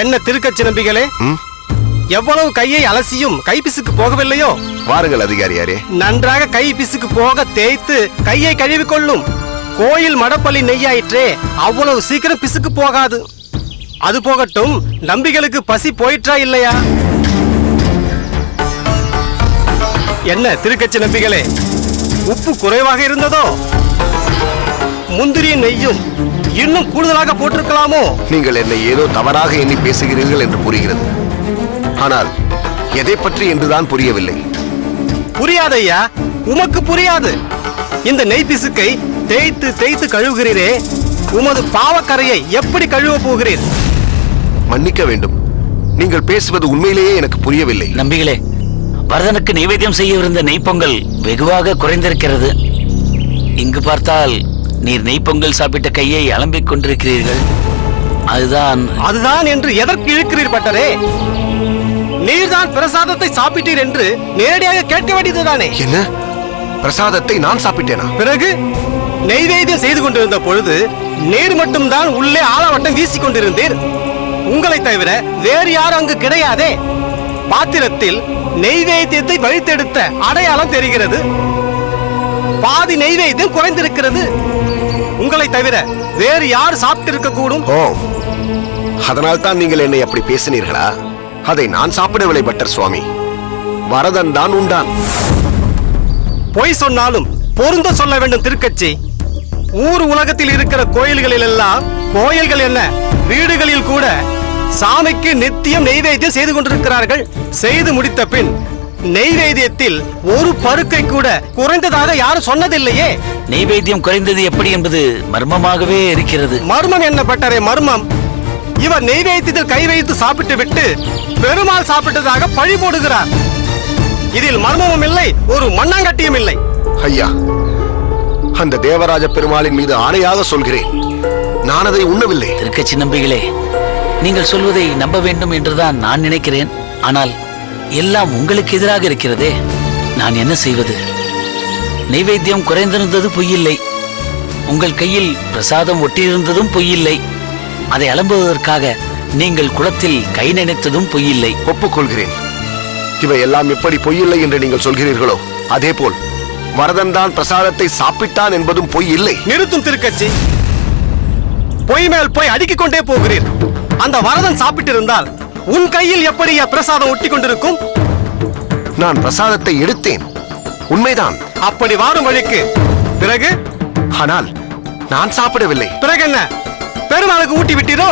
என்ன திருக்கச்சி நம்பிகளே, எவ்வளவு கையை அலசியும் கைப்பிசுக்கு போகவில்லையோ? வாருங்கள் அதிகாரியாரே. நன்றாக கை பிசுக்கு போக தேய்த்து கையை கழுவி கொள்ளும். கோயில் மடப்பள்ளி நெய்யாயிற்றே, அவ்வளவு சீக்கிரம் பிசுக்கு போகாது. அது போகட்டும், நம்பிகளுக்கு பசி போயிற்றா இல்லையா? என்ன திருக்கச்சி நம்பிகளே, உப்பு குறைவாக இருந்ததோ? முந்திரியும் நெய்யும் இன்னும் கூடுதலாக போட்டிருக்கலாமோ? நீங்கள் என்னை ஏதோ தவறாக எண்ணி பேசுகிறீர்கள் என்று புரிகிறது. ஆனால் எதை பற்றி என்றுதான் புரியவில்லை. புரியாதையா, உமக்கு புரியாது. இந்த நெய் பிசுக்கை தேய்த்து தேய்த்து கழுவுகிறீரே, உமது பாவக்கரையை எப்படி கழுவ போகிறீர்? மன்னிக்க வேண்டும், நீங்கள் பேசுவது உண்மையிலேயே எனக்கு புரியவில்லை. நம்பிகளே, வரதனுக்கு நைவேத்தியம் செய்யவிருந்த நெய்ப்பொங்கல் வெகுவாக குறைந்திருக்கிறது. இங்கு பார்த்தால் நீர் நெய்ப்பொங்கல் சாப்பிட்ட கையை அலம்பிக் கொண்டிருக்கிறீர்கள். அதுதான் என்று எதற்கு இழுக்கிறீர் பட்டரே? நீர்தான் பிரசாதத்தை சாப்பிட்டீர் என்று நேரடியாக கேட்க வேண்டியதுதானே? என்ன, பிரசாதத்தை நான் சாப்பிட்டேனா? பிறகு நெய்வேத்தியம் செய்து கொண்டிருந்த பொழுது நீர் மட்டும்தான் உள்ளே ஆலவட்டம் வீசிக் கொண்டிருந்தீர். உங்களை தவிர வேறு யாரும் அங்கு கிடையாதே. பாத்திரத்தில் நெய்வேத்தியத்தை வழித்தெடுத்த அடையாளம் தெரிகிறது. பாதி நெய்வேத்தியம் குறைந்திருக்கிறது. உங்களை தவிர வேறு யார் சாப்பிட்டு இருக்க கூடும்? ஓ, அதனால் தான் நீங்கள் என்னை அப்படி பேசினீர்களா? அதை நான் சாப்பிடவில்லை பட்டர் சுவாமி, வரதன் தான் உண்டான். பொய் சொன்னாலும் பொருந்த சொல்ல வேண்டும் திருக்கச்சி. ஊர் உலகத்தில் இருக்கிற கோயில்களில் எல்லாம், கோயில்கள் என்ன, வீடுகளில் கூட சாமிக்கு நித்தியம் நெய்வேத்தியம் செய்து கொண்டிருக்கிறார்கள். செய்து முடித்த பின் நெய்வேத்தியத்தில் ஒரு பருக்கை கூட குறைந்ததாக யாரும் சொன்னதில்லையே. நெய்வேத்தியம் குறைந்தது எப்படி என்பது மர்மமாகவே இருக்கிறது. மர்மம் என்ன பட்டரே மர்மம்? இவர் நெய்வேத்தியத்தில் கை வைத்து சாப்பிட்டு விட்டு பெருமாள் சாப்பிட்டதாக பழி போடுகிறார். இதில் மர்மமும் இல்லை, ஒரு மண்ணாங்கட்டியும் இல்லை. ஐயா, அந்த தேவராஜ பெருமாளின் மீது ஆணையாக சொல்கிறேன், நான் அதை உண்ணவில்லை. திருக்கச்சி நம்பிகளே, நீங்கள் சொல்வதை நம்ப வேண்டும் என்றுதான் நான் நினைக்கிறேன். ஆனால் எல்லாம் உங்களுக்கு எதிராக இருக்கிறதே, நான் என்ன செய்வது? நைவேத்தியம் குறைந்திருந்தது பொய்யில்லை, உங்கள் கையில் பிரசாதம் ஒட்டியிருந்ததும் பொய்யில்லை, அதை அலம்புவதற்காக நீங்கள் குளத்தில் கை நினைத்ததும் பொய்யில்லை. ஒப்புக்கொள்கிறேன். இவை எல்லாம் எப்படி பொய்யில்லை என்று நீங்கள் சொல்கிறீர்களோ, அதே போல் வரதன் தான் பிரசாதத்தை சாப்பிட்டான் என்பதும் பொய் இல்லை. நிறுத்தும் திருக்கச்சி, பொய் மேல் போய் அடுக்கிக் கொண்டே போகிறீர். அந்த வரதன் சாப்பிட்டிருந்தால் உன் கையில் எப்படி பிரசாதம் ஒட்டி கொண்டிருக்கும்? நான் பிரசாதத்தை எடுத்தேன், உண்மைதான். அப்படி வாரும் வழிக்கு பிறகு? ஆனால் நான் சாப்பிடவில்லை. பிறகு என்ன, பெருமாளுக்கு ஊட்டி விட்டீரோ?